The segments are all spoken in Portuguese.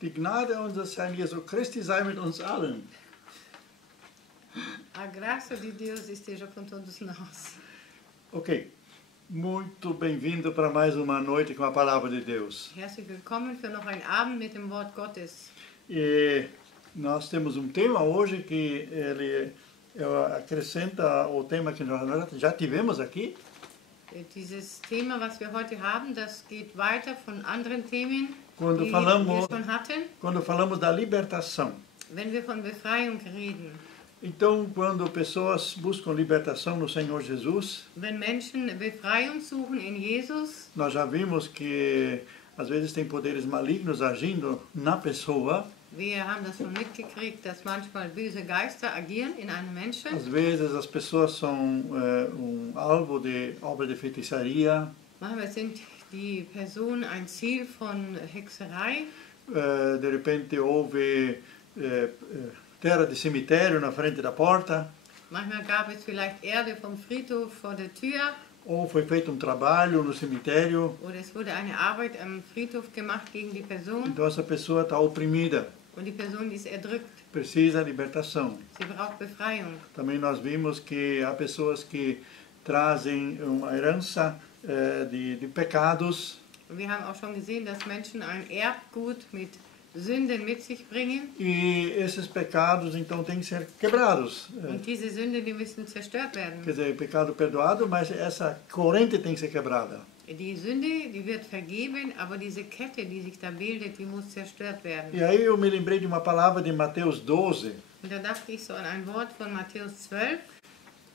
Die Gnade unseres Herrn Jesu Christi sei mit uns allen. A graça de Deus esteja com todos nós. Ok, muito bem-vindo para mais uma noite com a Palavra de Deus. Herzlich willkommen für noch einen Abend mit dem Wort Gottes. E nós temos um tema hoje que ele acrescenta o tema que nós já tivemos aqui. Dieses Thema, was wir heute haben, das geht weiter von anderen Themen, Quando die falamos, wir schon hatten, quando falamos da libertação. wenn wir von Befreiung reden. Então, quando pessoas buscam libertação no Senhor Jesus, Wenn Menschen Befreiung suchen in Jesus, nós já vimos que às vezes tem poderes malignos agindo na pessoa. wir haben das schon mitgekriegt, dass manchmal böse Geister agieren in einem Menschen. Às vezes as pessoas são alvo de obra de feitiçaria. Manchmal sind die Personen ein Ziel von Hexerei. De repente houve terra de cemitério na frente da porta. Manchmal gab es vielleicht Erde vom Friedhof vor der Tür. Ou foi feito um trabalho no cemitério. Oder es wurde eine Arbeit am Friedhof gemacht gegen die Person. Então essa pessoa está oprimida. Und die Person ist erdrückt. Precisa de libertação. Sie braucht Befreiung. Também nós vimos que há pessoas que trazem uma herança de pecados. Und wir haben auch schon gesehen, dass Menschen ein Erbgut mit Sünden mit sich bringen. E esses pecados então têm que ser quebrados. Und diese Sünden, die müssen zerstört werden. Quer dizer, pecado perdoado, mas essa corrente tem que ser quebrada. Die Sünde, die wird vergeben, aber diese Kette, die sich da bildet, die muss zerstört werden. E aí eu me lembrei de uma palavra de Mateus 12. Und da dachte ich so an ein Wort von Matthäus 12.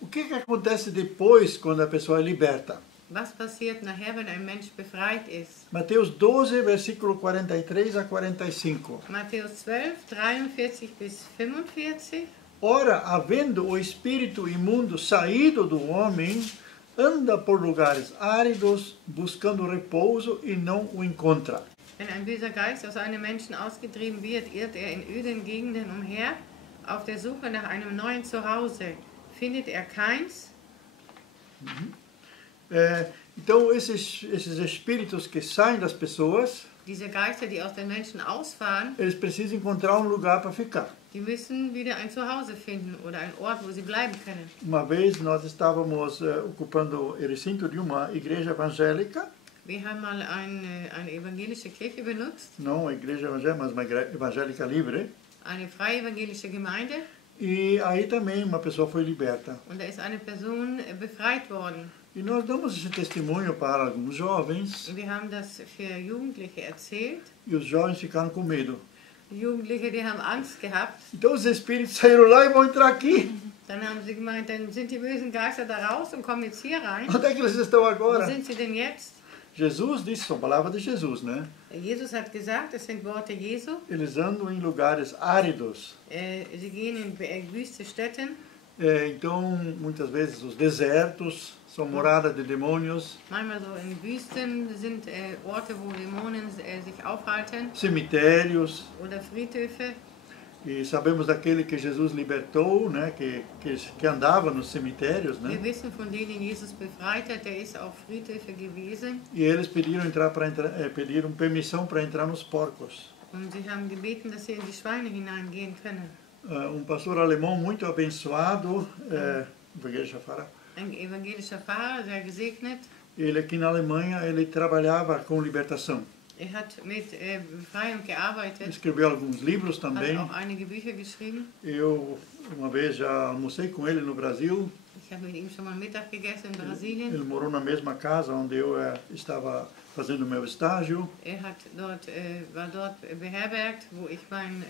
O que acontece depois quando a pessoa é liberta? Was passiert nachher, wenn ein Mensch befreit ist? Mateus 12, versículo 43 a 45. Matthäus 12, 43 bis 45. Ora, havendo o espírito imundo saído do homem, anda por lugares áridos, buscando repouso e não o encontra. Wenn ein böser Geist aus einem Menschen ausgetrieben wird, irrt er in öden Gegenden umher, auf der Suche nach einem neuen Zuhause. Findet er keins? Então, esses espíritos que saem das pessoas, Diese Geister, die aus den Menschen ausfahren, eles precisam encontrar um lugar para ficar. die müssen wieder ein Zuhause finden oder einen Ort, wo sie bleiben können. Uma vez nós estávamos ocupando o recinto de uma igreja evangélica, Wir haben mal eine evangelische Kirche benutzt, não uma igreja evangélica, mas uma igreja evangélica livre, eine freie evangelische Gemeinde, e aí também uma pessoa foi liberta. und da ist eine Person befreit worden. E nós damos esse testemunho para alguns jovens, Und wir haben das für Jugendliche erzählt. e os jovens ficaram com medo. Die Jugendliche, die haben Angst gehabt. Então os espíritos saíram lá e vão entrar aqui. Dann haben sie gemeint, dann sind die bösen Geister da raus und kommen jetzt hier rein. Onde é que eles estão Wo agora? sind sie denn jetzt? Jesus disse, são palavras de Jesus, né? Jesus hat gesagt, das sind Worte Jesu. Eles andam em lugares áridos. Sie gehen in wüste Städten. Então, muitas vezes, os desertos são moradas de demônios, Manchmal so in Wüsten sind Orte, wo Dämonen sich aufhalten. cemitérios. Oder Friedhöfe. E sabemos daquele que Jesus libertou, né? Que andava nos cemitérios, Wir né? wissen von denen Jesus befreit hat, der ist auf Friedhöfe gewesen. E eles pediram permissão para entrar nos porcos. Und sie haben gebeten, dass sie in die Schweine hineingehen können. Pastor alemão muito abençoado, Ein evangelischer Pfarrer, sehr gesegnet. ele aqui na Alemanha, ele trabalhava com libertação. Hat mit Befreiung gearbeitet, Escreveu alguns livros hat também. auch einige Bücher geschrieben. Eu uma vez já almocei com ele no Brasil. Ich habe mit ihm schon mal Mittag gegessen in Brasilien. Ele morou na mesma casa onde eu estava fazendo meu estágio. War dort beherbergt, wo ich mein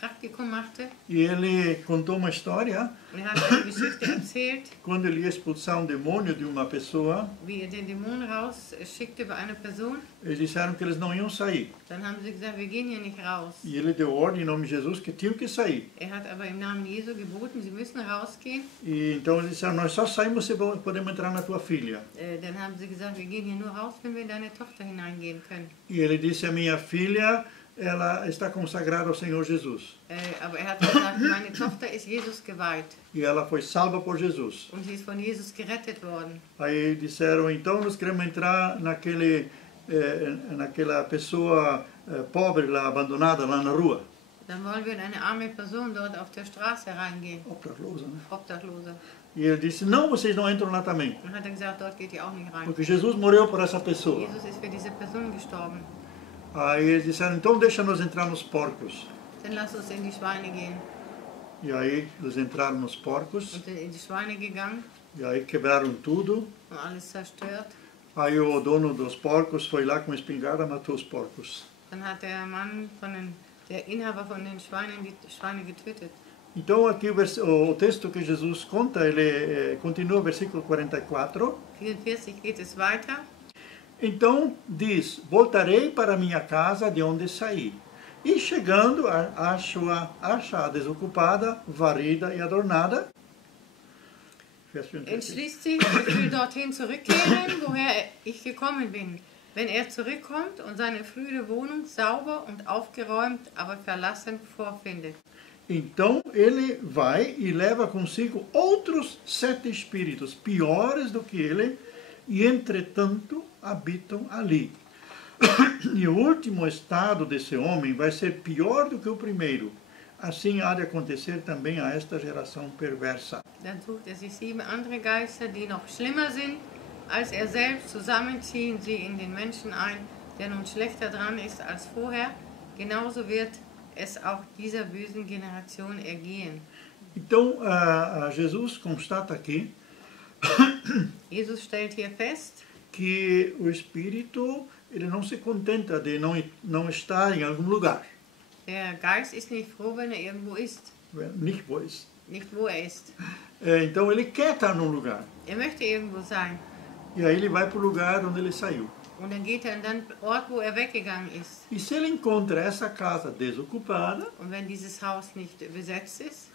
Praktikum machte. E ele contou uma história Hat eine Geschichte erzählt, quando ele ia expulsar um demônio de uma pessoa. wie den Dämon rausschickte bei einer Person. Eles disseram que eles não iam sair. Dann haben sie gesagt, wir gehen hier nicht raus. E ele deu ordem em nome de Jesus que tinham que sair. Hat aber im Namen Jesu geboten, sie müssen rausgehen. E então eles disseram, nós só saímos se podemos entrar na tua filha. Dann haben sie gesagt, wir gehen hier nur raus, wenn wir in deine Tochter hineingehen können. E ele disse, a minha filha, ela está consagrada ao Senhor Jesus. Aber hat gesagt, meine Tochter ist Jesus geweiht. E ela foi salva por Jesus. Und sie ist von Jesus gerettet worden. Aí disseram, então nós queremos entrar naquela pessoa pobre lá, abandonada lá na rua. Dann wollen wir in eine arme Person dort auf der Straße reingehen. Obdachlosa, né? Obdachlose. E ele disse, não, vocês não entram lá também. Und hat er gesagt, dort geht ihr auch nicht rein. Porque Jesus morreu por essa pessoa. Jesus ist für diese Person gestorben. Aí eles disseram, então deixa nós entrar nos porcos. Dann lass uns in die Schweine gehen. E aí eles entraram nos porcos. Und sind in die Schweine gegangen E aí quebraram tudo. und alles zerstört. Aí o dono dos porcos foi lá com espingarda e matou os porcos. Dann hat der Mann der Inhaber von den Schweinen die Schweine getötet. Então aqui o texto que Jesus conta, ele continua versículo 44. 44 geht es weiter. Então diz, voltarei para minha casa de onde saí. E chegando, acha-a desocupada, varrida e adornada. Entschließt sich, ich will dorthin zurückkehren, woher ich gekommen bin. Wenn er zurückkommt und seine frühere Wohnung sauber und aufgeräumt, aber verlassen vorfindet. Então ele vai e leva consigo outros 7 espíritos, piores do que ele, e entretanto habitam ali. E o último estado desse homem vai ser pior do que o primeiro. Assim há de acontecer também a esta geração perversa. Dann sucht er sich 7 andere Geister, die noch schlimmer sind als er selbst, zusammenziehen sie in den Menschen ein, der nun schlechter dran ist als vorher. Genauso wird es auch dieser bösen Generation ergehen. Então, Jesus constata aqui Jesus stellt hier fest, que o espírito ele não se contenta de não estar em algum lugar. der Geist ist nicht froh, wenn er irgendwo ist, Nicht wo ist. nicht wo er ist. Então ele quer estar num lugar. Er möchte irgendwo sein. E aí ele vai para o lugar onde ele saiu. Und dann geht er an den Ort, wo er weggegangen ist. E se ele encontra essa casa desocupada, Und wenn dieses Haus nicht besetzt ist,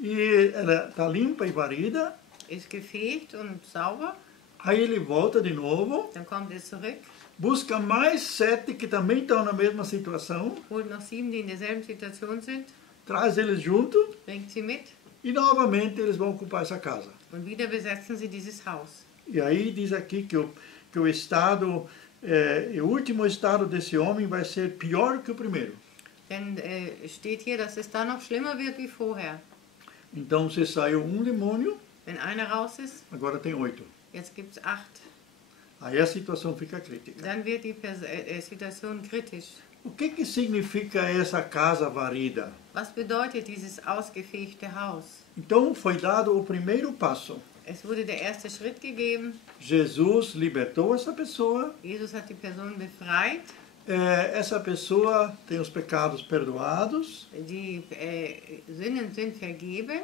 e ela está limpa e varrida, ist gefegt und sauber, aí ele volta de novo, dann kommt er zurück, busca mais 7 que também estão na mesma situação, holt noch 7, die in derselben Situation sind, traz eles junto bringt sie mit e novamente eles vão ocupar essa casa. und wieder besetzen sie dieses Haus. E aí diz aqui que o estado, o último estado desse homem vai ser pior que o primeiro. Denn steht hier, dass es da noch schlimmer wird wie vorher. Então se saiu um demônio, Wenn einer raus ist, agora tem 8. jetzt gibt es 8. Aí a situação fica crítica. Dann wird die Situation kritisch. O que significa essa casa varrida? Was bedeutet dieses ausgefegte Haus? Então foi dado o primeiro passo. Es wurde der erste Schritt gegeben. Jesus libertou essa pessoa. Jesus hat die Person befreit. Essa pessoa tem os pecados perdoados. Die Sünden sind vergeben.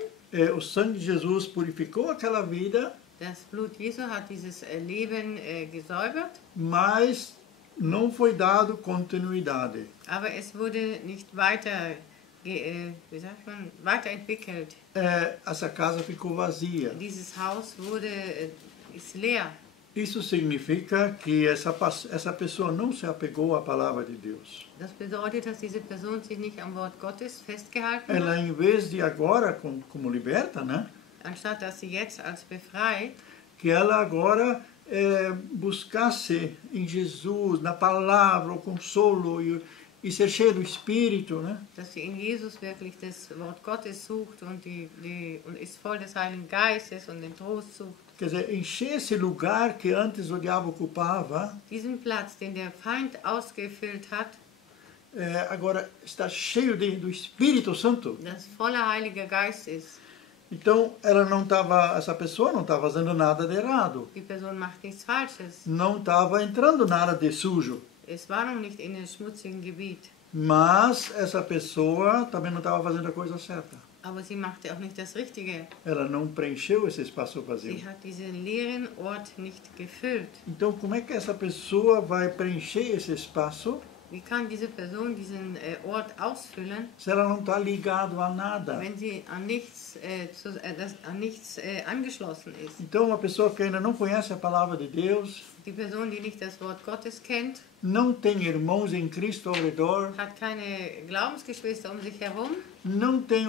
O sangue de Jesus purificou aquela vida. Das Blut Jesu hat dieses Leben gesäubert. Mas não foi dado continuidade. Aber es wurde nicht weiterentwickelt. Essa casa ficou vazia. Dieses Haus ist leer. Isso significa que essa pessoa não se apegou à palavra de Deus. Das bedeutet, dass diese Person sich nicht am Wort Gottes festgehalten Ela, hat. em vez de agora, como liberta, né? Anstatt dass sie jetzt als befreit, Que ela agora buscasse em Jesus, na palavra, o consolo e ser cheia do Espírito, né? dass sie in Jesus wirklich das Wort Gottes sucht und ist voll des Heiligen Geistes und den Trost sucht. Quer dizer, encher esse lugar que antes o diabo ocupava, Diesen Platz, den der Feind ausgefüllt hat, agora está cheio do Espírito Santo. das voller Heiliger Geist ist. Então, essa pessoa não estava fazendo nada de errado. Die Person macht nichts Falsches. Não estava entrando nada de sujo. Es war noch nicht in einem schmutzigen Gebiet. Mas essa pessoa também não estava fazendo a coisa certa. Aber sie machte auch nicht das Richtige. Ela não preencheu esse espaço vazio. Sie hat diesen leeren Ort nicht gefüllt. Então, como é que essa pessoa vai preencher esse espaço Wie kann diese Person diesen Ort ausfüllen, se ela não está ligado a nada? wenn sie an nichts, angeschlossen ist? Então, uma pessoa que ainda não conhece a palavra de Deus, Die Person, die nicht das Wort Gottes kennt, não tem irmãos em Cristo ao redor, hat keine Glaubensgeschwister um sich herum, não tem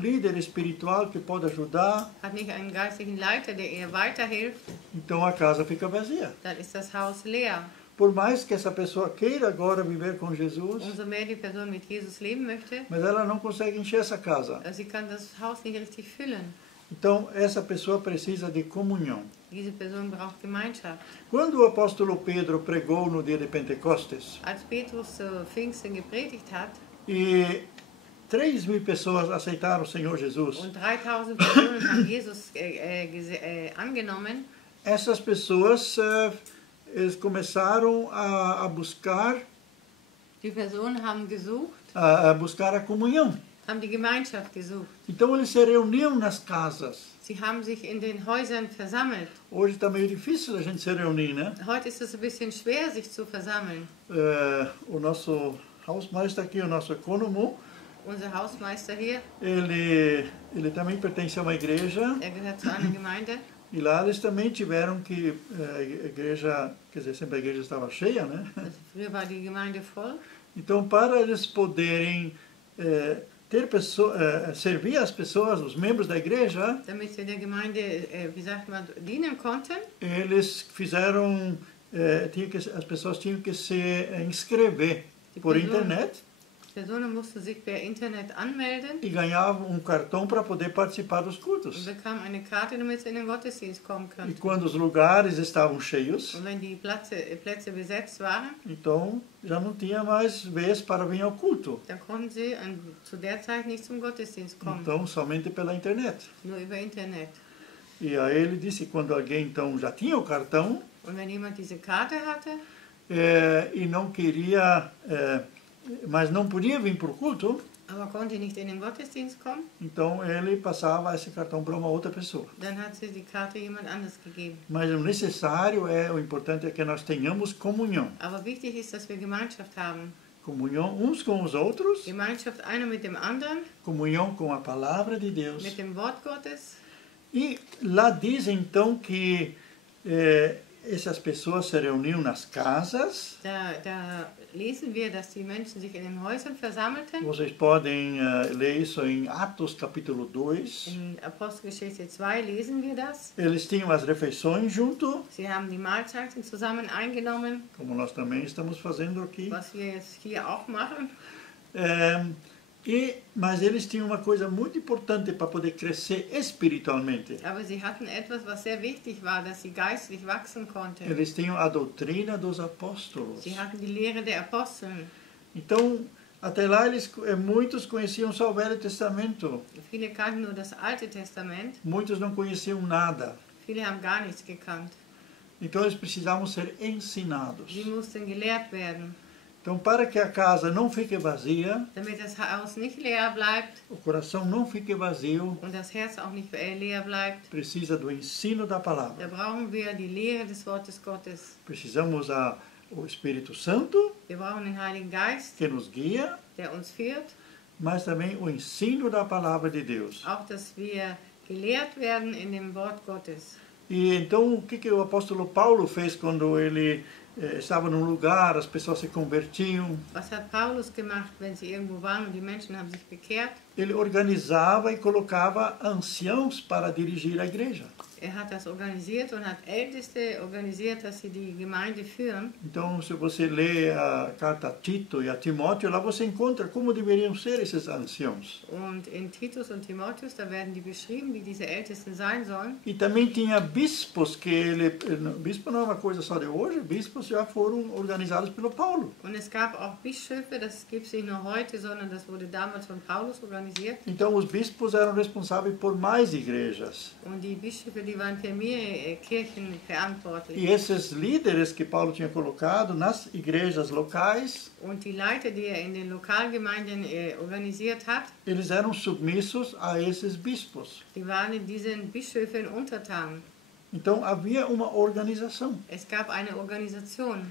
líder espiritual que pode ajudar, hat nicht einen geistlichen Leiter, der ihr weiterhilft, então a casa fica vazia. dann ist das Haus leer. Por mais que essa pessoa queira agora viver com Jesus, Umso mehr die Person mit Jesus leben möchte, mas ela não consegue encher essa casa. sie kann das Haus nicht richtig füllen. Então, essa pessoa precisa de comunhão. Diese Person braucht Gemeinschaft. Quando o apóstolo Pedro pregou no dia de Pentecostes, Als Petrus zu Pfingsten gepredigt hat e 3.000 pessoas aceitaram o Senhor Jesus, und 3000 Personen haben Jesus angenommen, essas pessoas eles começaram a buscar die Personen haben gesucht, a buscar a comunhão. haben die Gemeinschaft gesucht. Então eles se reuniam nas casas. Sie haben sich in den Häusern versammelt. Hoje está meio difícil a gente se reunir, né? Heute ist es ein bisschen schwer, sich zu versammeln. O nosso Hausmeister aqui, o nosso economo, Unser Hausmeister hier, ele também pertence a uma igreja. gehört zu einer Gemeinde. E lá eles também tiveram que a igreja, quer dizer, sempre a igreja estava cheia, né? Also früher war die Gemeinde voll. Então, para eles poderem servir as pessoas, os membros da igreja, Damit sie der Gemeinde, wie sagt man, dienen konnten, eles fizeram, as pessoas tinham que se inscrever por internet Personen mussten sich per Internet anmelden e ganhavam cartão para poder participar dos und cultos. bekamen eine Karte, damit sie in den Gottesdienst kommen E könnten. quando os lugares estavam cheios, Und wenn die Plätze besetzt waren, então já não tinha mais vez para vir ao culto. dann konnten sie zu der Zeit nicht zum Gottesdienst kommen, Então, somente pela internet. nur über Internet. E aí ele disse que quando alguém então já tinha o cartão Und wenn jemand diese Karte hatte e não queria, mas não podia vir para o culto, aber konnte nicht in den Gottesdienst kommen, então ele passava esse cartão para uma outra pessoa. dann hat sie die Karte jemand anders gegeben. Mas o necessário o importante é que nós tenhamos comunhão. Aber wichtig ist, dass wir Gemeinschaft haben. Comunhão uns com os outros, Gemeinschaft einer mit dem anderen, comunhão com a palavra de Deus. mit dem Wort Gottes. E lá diz então que essas pessoas se reuniam nas casas. Da lesen wir, dass die Menschen sich in den Häusern versammelten. Vocês podem ler isso em Atos capítulo 2. In Apostelgeschichte 2 lesen wir das. Eles tinham as refeições junto, Sie haben die Mahlzeiten zusammen eingenommen, como nós também estamos fazendo aqui. was wir jetzt hier auch machen. Mas eles tinham uma coisa muito importante para poder crescer espiritualmente. Aber sie hatten etwas, was sehr wichtig war, dass sie geistlich wachsen konnten. Eles tinham a doutrina dos apóstolos. Sie hatten die Lehre der Apostel. Então, até lá muitos conheciam só o Velho Testamento. Viele kannten nur das Alte Testament, Muitos não conheciam nada. viele haben gar nichts gekannt. Então eles precisavam ser ensinados. Sie mussten gelehrt werden. Então, para que a casa não fique vazia, Damit das Haus nicht leer bleibt o coração não fique vazio, und das Herz auch nicht leer bleibt, precisa do ensino da da palavra. brauchen wir die Lehre des Wortes Gottes. Precisamos o Espírito Santo, Wir brauchen den Heiligen Geist, que nos guia, der uns führt, mas também o ensino da palavra de Deus. auch dass wir gelehrt werden in dem Wort Gottes. E então, o que o apóstolo Paulo fez quando ele estava num lugar, as pessoas se convertiam? Was hat Paulus gemacht, wenn sie irgendwo waren und die Menschen haben sich bekehrt? Ele organizava e colocava anciãos para dirigir a igreja. Hat das organisiert und hat Älteste organisiert, dass sie die Gemeinde führen. Então, se você lê a carta a Tito e a Timóteo, lá você encontra como deveriam ser esses anciãos. Und in Titus und Timotheus, da werden die beschrieben, wie diese Ältesten sein sollen. E também tinha bispos bispo não é uma coisa só de hoje, bispos já foram organizados pelo Paulo. Und es gab auch Bischöfe, das gibt es nicht nur heute, sondern das wurde damals von Paulus organisiert. Então, os bispos eram responsáveis por mais igrejas. Und die Bischöfe, die waren für mehr Kirchen verantwortlich. E esses líderes que Paulo tinha colocado nas igrejas locais, Und die Leiter, die in den Lokalgemeinden organisiert hat, eles eram submissos a esses bispos. die waren diesen Bischöfen untertan. Então, havia uma organização. Es gab eine Organisation.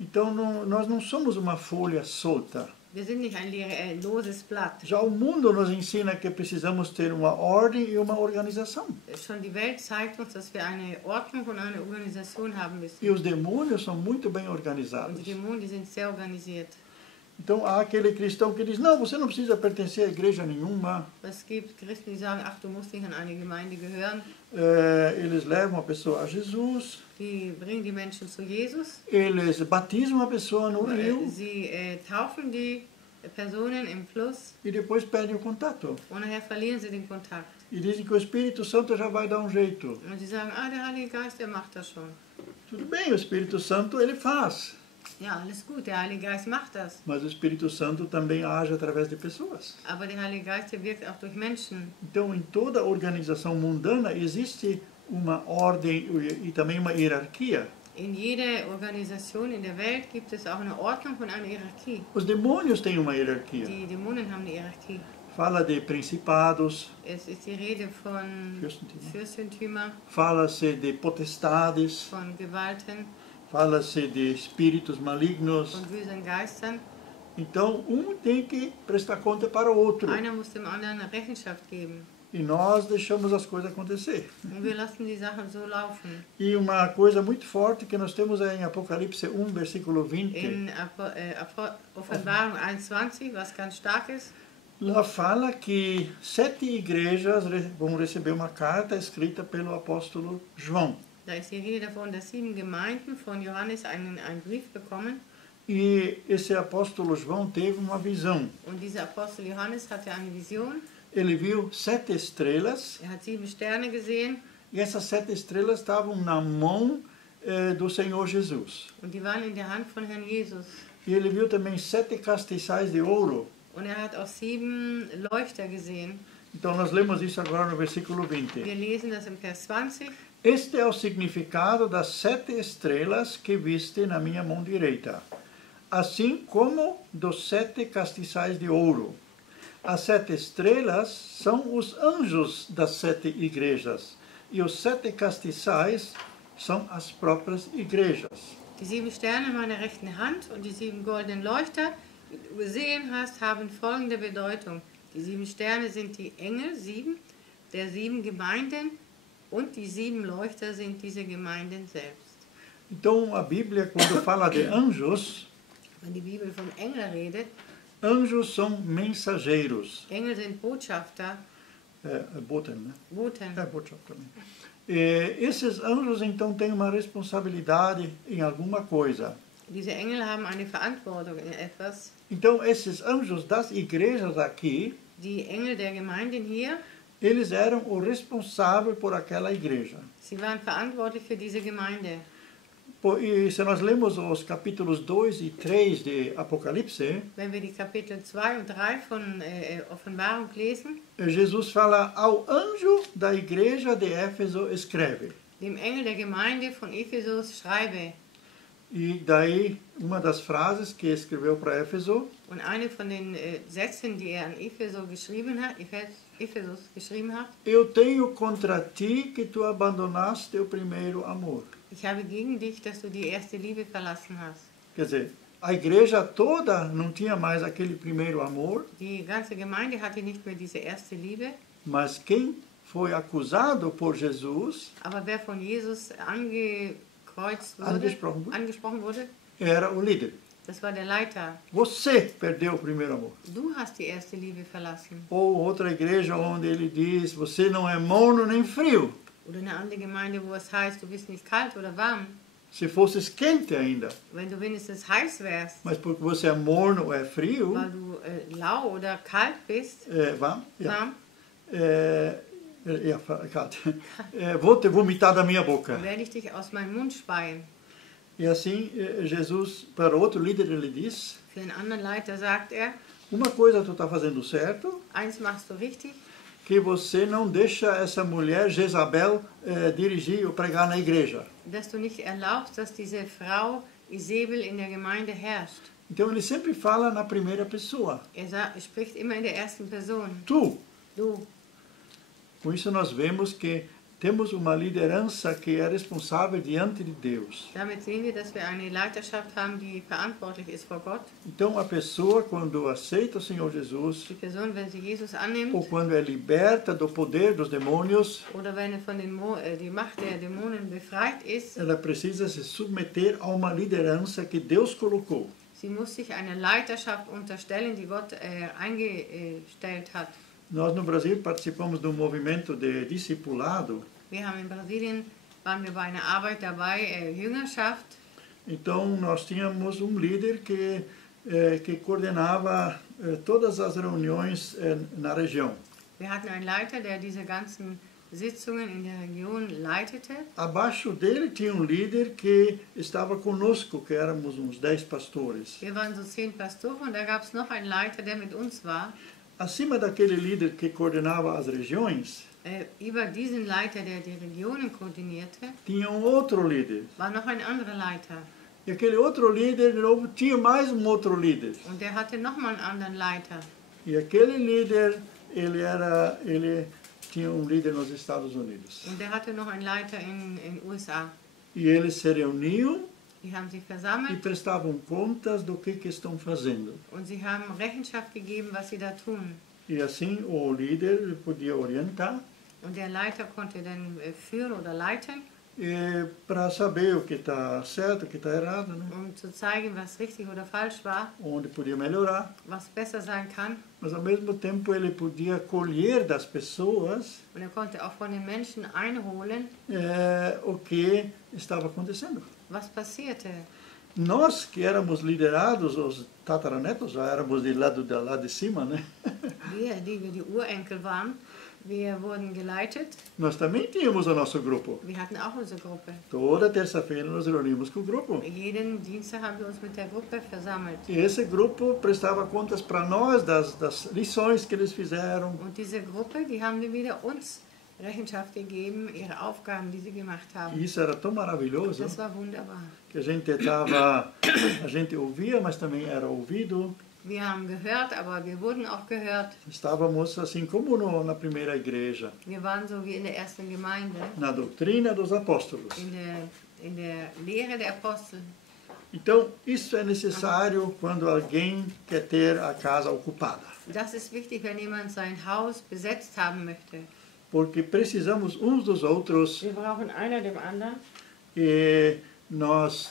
Então, nós não somos uma folha solta. Wir sind nicht ein loses Blatt. Já o mundo nos ensina que precisamos ter uma ordem e uma organização. Schon die Welt zeigt uns, dass wir eine Ordnung und eine Organisation haben müssen. E os demônios são muito bem Und organizados. die Dämonen, die sind sehr organisiert. Então há aquele cristão que diz, não, você não precisa pertencer a igreja nenhuma. Es gibt Christen, die sagen, ach, du musst nicht an eine Gemeinde gehören. Eles levam a pessoa a Jesus. Die bringen die Menschen zu Jesus. Eles batizam a pessoa no rio. Sie taufen die Personen im Fluss. E depois perdem o contato. Und nachher verlieren sie den Kontakt. E dizem que o Espírito Santo já vai dar um jeito. Und sie sagen, ah, der Heilige Geist, der macht das schon. Tudo bem, o Espírito Santo ele faz. Ja, alles gut, der Heilige Geist macht das. Mas o Espírito Santo também age através de pessoas. Aber der Heilige Geist, der wirkt auch durch Menschen. Então, em toda organização mundana existe uma ordem e também uma hierarquia. In jeder Organisation in der Welt gibt es auch eine Ordnung und eine Hierarchie. Os demônios têm uma hierarquia. Die Dämonen haben eine Hierarchie. Fala de principados, Es ist die Rede von Fürstentümer, fala-se de potestades, von Gewalten, fala-se de espíritos malignos. von bösen Geistern. Então, um tem que prestar conta para o outro. Einer muss dem anderen eine Rechenschaft geben. E nós deixamos as coisas acontecer. Und wir lassen die Sachen so laufen. E uma coisa muito forte que nós temos é em Apocalipse 1, versículo 20. In Offenbarung 21, was ganz stark ist, Lá fala que 7 igrejas vão receber uma carta escrita pelo apóstolo João. da ist die Rede davon, dass 7 Gemeinden von Johannes einen Brief bekommen. E esse apóstolo João teve uma visão. Und dieser Apostel Johannes hatte eine Vision. Ele viu 7 estrelas. Er hat 7 Sterne gesehen. E essas 7 estrelas estavam na mão do Senhor Jesus. Und die waren in der Hand von Herrn Jesus. E ele viu também 7 castiçais de ouro. Und er hat auch 7 Leuchter gesehen. Então nós lemos isso agora no versículo 20. Wir lesen das im Vers 20. Este é o significado das 7 estrelas que viste na minha mão direita, assim como dos 7 castiçais de ouro. As 7 estrelas são os anjos das 7 igrejas, e os 7 castiçais são as próprias igrejas. Die 7 Sterne in meiner rechten Hand und die 7 goldenen Leuchter, die du gesehen hast, haben folgende Bedeutung. Die 7 Sterne sind die Engel, 7, der 7 Gemeinden und die 7 Leuchter sind diese Gemeinden selbst. Então a Bíblia, quando fala de anjos, Wenn die Bibel von Engeln redet, anjos são mensageiros. Engel sind Botschafter, Boten, né? Boten. Botschaft também. Esses anjos, então, têm uma responsabilidade em alguma coisa. Diese Engel haben eine Verantwortung in etwas. Então, esses anjos das igrejas aqui, Die Engel der Gemeinden hier, eles eram o responsável por aquela igreja. sie waren verantwortlich für diese Gemeinde. E se nós lemos os capítulos 2 e 3 de Apocalipse, Wenn wir die Kapitel 2 und 3 von Offenbarung lesen, Jesus fala ao anjo da igreja de Éfeso escreve. dem Engel der Gemeinde von Ephesus schreibe. E daí, uma das frases que escreveu para Éfeso, Und eine von den Sätzen, die er an Ephesus geschrieben hat, eu tenho contra ti que tu abandonaste o primeiro amor. ich habe gegen dich, dass du die erste Liebe verlassen hast. Quer dizer, a igreja toda não tinha mais aquele primeiro amor, Die ganze Gemeinde hatte nicht mehr diese erste Liebe, mas quem foi acusado por Jesus aber wer von Jesus angesprochen wurde, era o líder. das war der Leiter. Você perdeu o primeiro amor. Du hast die erste Liebe verlassen. Ou outra igreja onde ele diz, você não é morno nem frio. Oder eine andere Gemeinde, wo es heißt, du bist nicht kalt oder warm. Se fosses quente ainda, Wenn du wenigstens heiß wärst, mas porque você é morno ou é frio, weil du lau oder kalt bist, warm, warm, kalt. Vou te vomitar da minha boca. werde ich dich aus meinem Mund speien. E assim, Jesus, para outro líder, ele diz, Für einen anderen Leiter sagt er, uma coisa tu está fazendo certo, eins machst du richtig, que você não deixa essa mulher, Jezabel, dirigir ou pregar na igreja. dass du nicht erlaubst, dass diese Frau Isabel in der Gemeinde herrscht. Então ele sempre fala na primeira pessoa. Spricht immer in der ersten Person. Tu. Du. Com isso nós vemos que temos uma liderança que é responsável diante de Deus. Damit sehen wir, dass wir eine Leiterschaft haben, die verantwortlich ist vor Gott. Então a pessoa, quando aceita o Senhor Jesus, Die Person, wenn sie Jesus annimmt, ou quando é liberta do poder dos demônios, oder wenn er von die Macht der Dämonen befreit ist, ela precisa se submeter a uma liderança que Deus colocou. Sie muss sich einer Leiterschaft unterstellen, die Gott eingestellt hat. Nós no Brasil participamos do movimento de discipulado. Wir haben in Brasilien, waren wir bei einer Arbeit dabei, Jüngerschaft. Então nós tínhamos líder que coordenava todas as reuniões na região. Wir hatten einen Leiter, der diese ganzen Sitzungen in der Region leitete. Abaixo dele tinha líder que estava conosco, que éramos uns 10 pastores. Wir waren so 10 Pastoren und da gab es noch einen Leiter, der mit uns war. Acima daquele líder que coordenava as regiões, Über diesen Leiter, der die Regionen koordinierte, tinha outro líder. war noch ein anderer Leiter. E aquele outro líder, de novo, tinha mais outro líder. Und der hatte nochmal einen anderen Leiter. E aquele líder, ele tinha líder nos Estados Unidos. Und der hatte noch einen Leiter in USA. E eles se reuniam Die haben sich e versammelt prestavam contas do que estão fazendo. und sie haben Rechenschaft gegeben, was sie da tun. E assim o líder podia orientar Und der Leiter konnte dann führen oder leiten, para saber o que está certo, o que está errado, né? um zu zeigen, was richtig oder falsch war, Onde podia melhorar. was besser sein kann. Mas ao mesmo tempo ele podia colher das pessoas Und er konnte auch von den Menschen einholen, o que estava acontecendo. was passierte. Nós que éramos liderados, os tataranetos, já éramos lá de cima, né? Wir, die wir die Urenkel waren, wir wurden geleitet. Nós também tínhamos o nosso grupo. Wir hatten auch unsere Gruppe. Toda terça-feira nos reunimos com o grupo. Jeden Dienstag haben wir uns mit der Gruppe versammelt. E esse grupo prestava contas para nós das lições que eles fizeram. Und diese Gruppe, die haben dann wieder uns Rechenschaft gegeben, ihre Aufgaben, die sie gemacht haben. E isso era tão maravilhoso Das war wunderbar. que a gente ouvia, mas também era ouvido. Wir haben gehört, aber wir wurden auch gehört. Estávamos assim como na primeira igreja, Wir waren so wie in der ersten Gemeinde, na doutrina dos apóstolos. in der Lehre der Apostel. Então, isso é necessário quando alguém quer ter a casa ocupada. Das ist wichtig, wenn jemand sein Haus besetzt haben möchte. Porque precisamos uns dos outros Wir brauchen einer dem anderen. e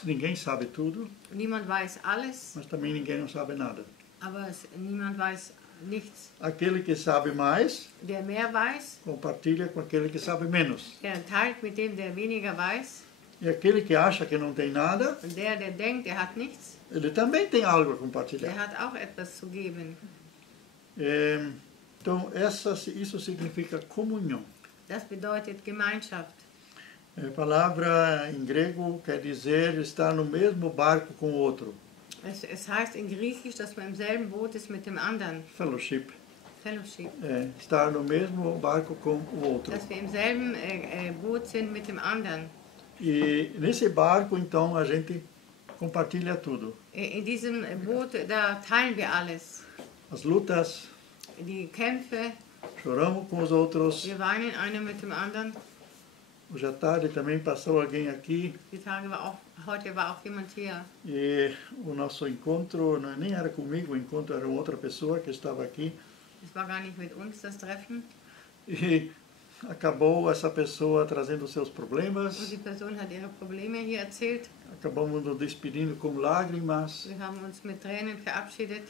ninguém sabe tudo, Niemand weiß alles, mas também ninguém não sabe nada. aber niemand weiß nichts. Aquele que sabe mais, Der mehr weiß, compartilha com aquele que sabe menos. der teilt mit dem, der weniger weiß. E aquele que acha que não tem nada, Und der denkt, er hat nichts, ele também tem algo a der compartilhar. hat auch etwas zu geben. Então, isso significa comunhão. Das bedeutet Gemeinschaft. A palavra em grego quer dizer estar no mesmo barco com o outro. Es heißt in Griechisch, dass man im selben Boot ist mit dem anderen. Fellowship. Fellowship. Estar no mesmo barco com o outro. Dass wir im selben Boot sind mit dem anderen. E nesse barco, então, a gente compartilha tudo. In diesem Boot, da teilen wir alles. As lutas, Die Kämpfe, choramos com os outros. wir weinen einer mit dem anderen. Hoje à tarde também passou alguém aqui Heute war auch jemand hier. e o nosso encontro nem era comigo, o encontro era outra pessoa que estava aqui. Es war gar nicht mit uns das Treffen. E acabou essa pessoa trazendo seus Und problemas. die Person hat ihre Probleme hier erzählt. Acabamos nos despedindo com lágrimas. Wir haben uns mit Tränen verabschiedet.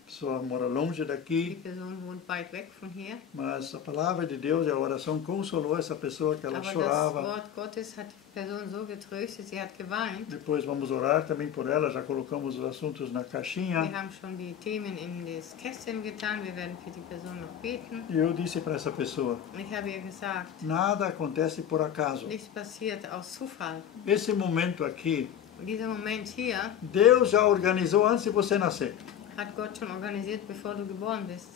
A pessoa mora longe Die daqui, Person wohnt weit weg von hier. mas a palavra de Deus e a oração consolou essa pessoa que ela Aber das chorava. Wort Gottes hat die Person so getröstet, sie hat geweint. Depois vamos orar também por ela, já colocamos os assuntos na Wir caixinha. haben schon die Themen in das Kästchen getan. Wir werden für die Person noch beten. E eu disse para essa pessoa, Ich habe ihr gesagt, nada acontece por acaso. nichts passiert aus Zufall. Esse momento aqui, Und dieser Moment hier Deus já organizou antes de você nascer. hat Gott schon organisiert, bevor du geboren bist.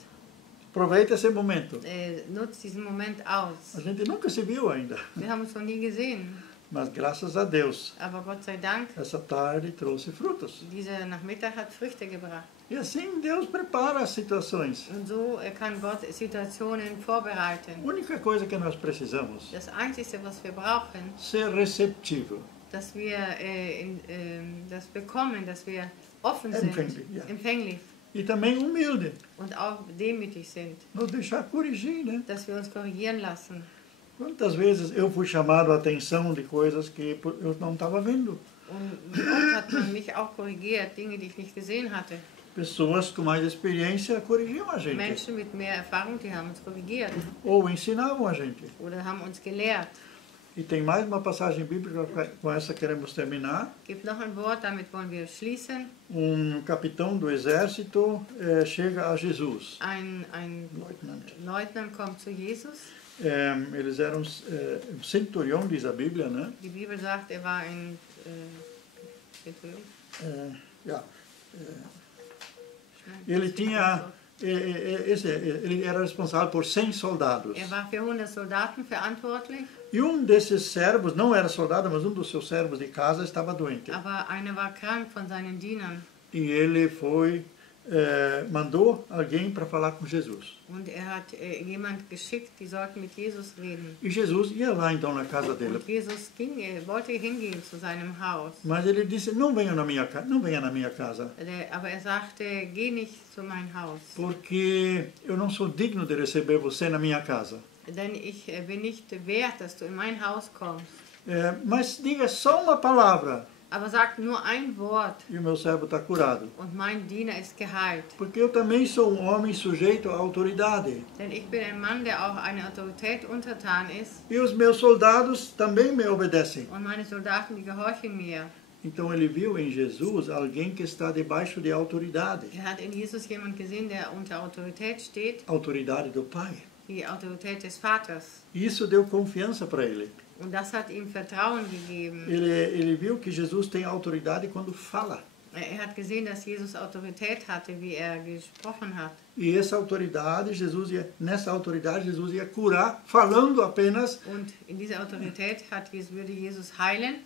Aproveita esse momento. Nutzt diesen Moment aus. A gente nunca se viu ainda, Wir haben uns noch nie gesehen. mas graças a Deus, Aber Gott sei Dank, essa tarde trouxe frutos. dieser Nachmittag hat Früchte gebracht. E assim Deus prepara as situações. Und so kann Gott Situationen vorbereiten. A única coisa que nós precisamos Das Einzige, was wir brauchen, ser receptivo. dass wir das bekommen, dass wir offen sind, Empfänglich, ja. empfänglich E também humilde. und auch demütig sind, Nos deixar corrigir, né? dass wir uns korrigieren lassen. Quantas vezes eu fui chamado a atenção de coisas que eu não estava vendo. Und wie oft hat man mich auch korrigiert, Dinge, die ich nicht gesehen hatte. Pessoas com mais experiência corrigiam a gente. Menschen mit mehr Erfahrung, die haben uns korrigiert Ou ensinavam a gente. oder haben uns gelehrt. E tem mais uma passagem bíblica, com essa queremos terminar. Gibt noch ein Wort, damit wollen wir schließen. Capitão do exército chega a Jesus. Ein Leutnant. Leutnant kommt zu Jesus. Eles eram centurião, diz a Bíblia, né? Die Bibel sagt, er war ein Ja. Ele tinha, ele era responsável por 100 soldados. Er war für 100 Soldaten verantwortlich. E desses servos, não era soldado, mas dos seus servos de casa estava doente. Aber einer war krank von seinen Dienern. E ele mandou alguém para falar com Jesus. Und er hat jemand geschickt, die sollten mit Jesus reden. E Jesus ia lá então na casa dele. Und Jesus wollte hingehen zu seinem Haus. Mas ele disse, não venha na minha casa. Aber er sagte, geh nicht zu mein Haus. Porque eu não sou digno de receber você na minha casa. Denn ich bin nicht wert, dass du in mein Haus kommst. Mas diga só uma palavra. Aber sag nur ein Wort. E o meu servo está curado. Und mein Diener ist geheilt. Porque eu também sou homem sujeito à autoridade. Denn ich bin ein Mann, der auch einer Autorität untertan ist. E os meus soldados também me obedecem. Und meine Soldaten, die gehorchen mir. Então ele viu em Jesus alguém que está debaixo de autoridade. Er hat in Jesus jemand gesehen, der unter Autorität steht. Autoridade do Pai. Die Autorität des Vaters. Isso deu confiança para ele. Und das hat ihm Vertrauen gegeben. Ele viu que Jesus tem autoridade quando fala. Er hat gesehen, dass Jesus Autorität hatte, wie er gesprochen hat. E nessa autoridade Jesus ia curar falando apenas. Und in dieser Autorität würde Jesus heilen.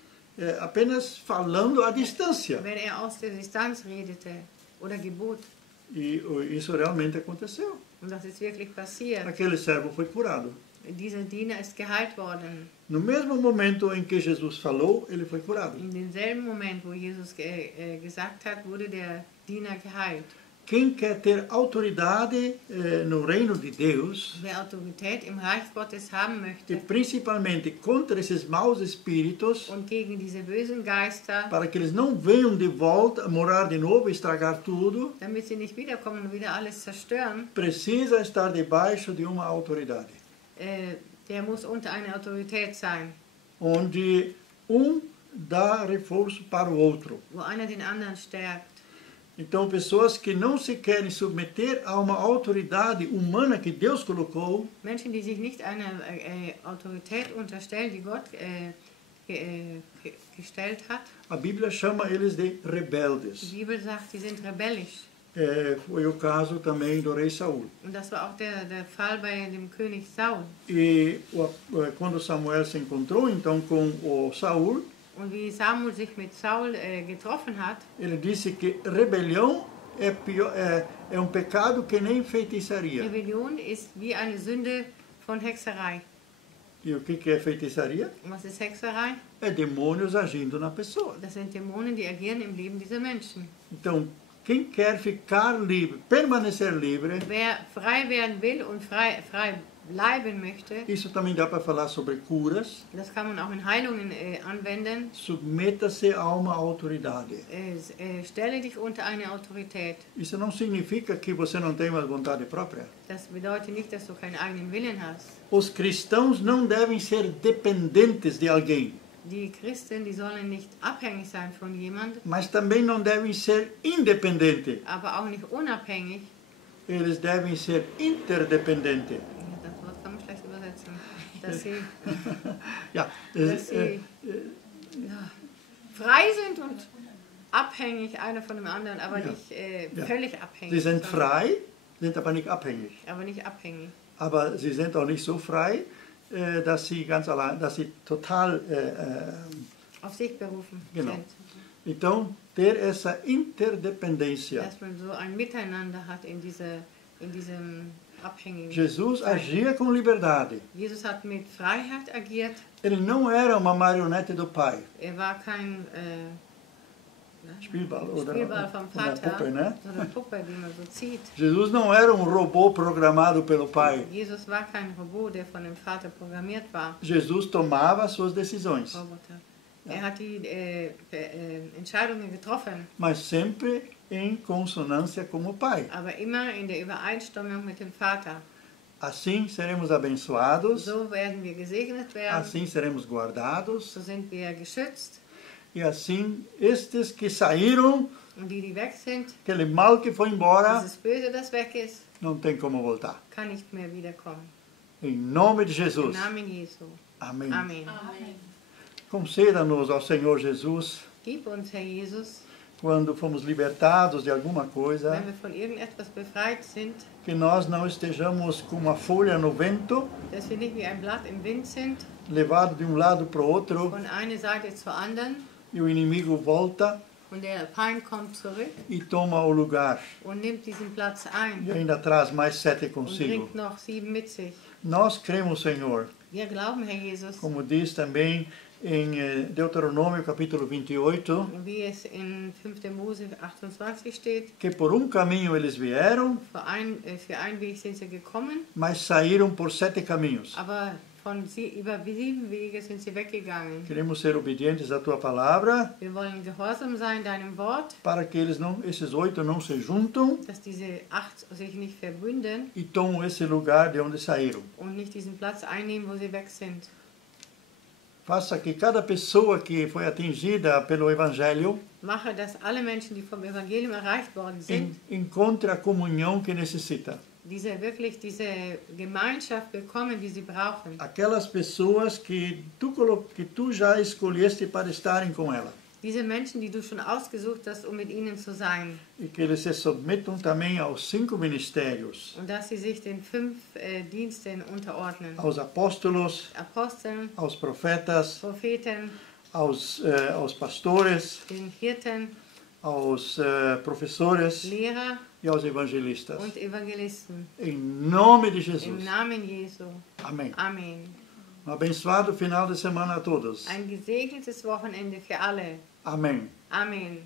Apenas falando à distância. Wenn er aus der Distanz redete oder gebot. E isso realmente aconteceu. Und das ist wirklich passiert. Aquele servo foi curado. Dieser Diener ist geheilt worden. No mesmo momento em que Jesus falou, ele foi curado. In demselben Moment, wo Jesus gesagt hat, wurde der Diener geheilt. Quem quer ter autoridade no reino de Deus, wer Autorität im Reich Gottes haben möchte, e principalmente contra esses maus espíritos, und gegen diese bösen Geister, para que eles não venham de volta, morar de novo e estragar tudo, damit sie nicht wiederkommen und wieder alles zerstören, precisa estar debaixo de uma autoridade. Der muss unter einer Autorität sein. Onde dá reforço para o outro. Wo einer den anderen stärkt. Então, pessoas que não se querem submeter a uma autoridade humana que Deus colocou, Menschen, die sich nicht einer Autorität unterstellen, die Gott gestellt hat. A Bíblia chama eles de rebeldes. Die Bibel sagt, sie sind rebellisch. Foi o caso também do rei Saul. Und das war auch der Fall bei dem König Saul. E quando Samuel se encontrou então com o Saul, und wie Samuel sich mit Saul getroffen hat, ele disse que rebelião é pecado que nem feitiçaria. Rebellion ist wie eine Sünde von Hexerei. E o que é feitiçaria? Was ist Hexerei? É demônios agindo na pessoa. Das sind Dämonen, die agieren im Leben dieser Menschen. Então, quem quer ficar livre, permanecer livre, wer frei werden will und frei bleiben möchte, isso também dá para falar sobre curas. Das kann man auch in Heilungen anwenden. Submeta-se a uma autoridade. Stelle dich unter eine Autorität. Isso não significa que você não tem uma vontade própria. Das bedeutet nicht, dass du keinen eigenen Willen hast. Os cristãos não devem ser dependentes de alguém. Die Christen, die sollen nicht abhängig sein von jemandem. Mas também não devem ser independentes. Aber auch nicht unabhängig. Eles devem ser interdependentes. Das Wort kann man schlecht übersetzen. Dass sie, ja, dass sie frei sind und abhängig einer von dem anderen, aber nicht völlig abhängig. Sie sind frei, sind aber nicht abhängig. Aber nicht abhängig. Aber sie sind auch nicht so frei, dass sie ganz allein, dass sie total auf sich berufen sind. Então, ter essa interdependência. Dass man so ein Miteinander hat in diesem abhängigen. Jesus agia com liberdade. Jesus hat mit Freiheit agiert. Ele não era uma marionete do Pai. War kein Spielball vom Vater, Puppe, né? So eine Puppe, die man so zieht. Jesus não era robô programado pelo Pai. Jesus war kein Robot, der von dem Vater programmiert war. Jesus tomava suas decisões. Roboter. Er hat die Entscheidungen getroffen, mas sempre em consonância com o Pai. aber immer in der Übereinstimmung mit dem Vater. Assim seremos abençoados, So werden wir gesegnet werden, assim seremos guardados, so sind wir geschützt. e assim estes que saíram, Und die, die weg sind, aquele mal que foi embora, dieses Böse, das weg ist, não tem como voltar. kann nicht mehr wiederkommen. Em nome de Im Jesus. Namen Jesu. Amém. Amen. Conceda-nos ao Senhor Jesus, Gib uns, Herr Jesus, quando fomos libertados de alguma coisa, wenn wir von irgendetwas befreit sind, que nós não estejamos como uma folha no vento, dass wir nicht wie ein Blatt im Wind sind, levado de um lado para o outro, von einer Seite zur anderen, e o inimigo volta und der Feind kommt zurück e toma o lugar. und nimmt diesen Platz E ein ainda traz mais 7 und consigo. bringt noch 7 mit sich. Nós cremos, Senhor, Wir glauben, Herr Jesus, como diz também em Deuteronômio capítulo 28, wie es in 5. Mose 28 steht, que por um caminho eles vieram, für einen Weg sind sie gekommen, mas saíram por 7 caminhos. aber über 7 Wege sind sie weggegangen. Queremos ser obedientes à tua palavra, Wir wollen gehorsam sein deinem Wort, para que esses 8 não se juntam dass diese 8 sich nicht verbünden e tomam esse lugar de onde saíram. und nicht diesen Platz einnehmen, wo sie weg sind. Faça que cada pessoa que foi atingida pelo Evangelho Mache, dass alle Menschen, die vom Evangelium erreicht worden sind, encontre a comunhão que necessita. diese Gemeinschaft bekommen, die sie brauchen. Aquelas pessoas que tu já escolheste para estarem com ela. Diese Menschen, die du schon ausgesucht hast, um mit ihnen zu sein. E que eles se submetam também aos 5 ministérios. Und dass sie sich den 5 Diensten unterordnen. Aos apóstolos, Aposteln, aos profetas, Propheten, aos pastores, den Hirten, aos professores Lehrer e aos evangelistas. und Evangelisten. Em nome de Im Jesus. Namen Jesu. Amém. Amen. Abençoado final de semana a todos. Ein gesegnetes Wochenende für alle. Amém. Amen.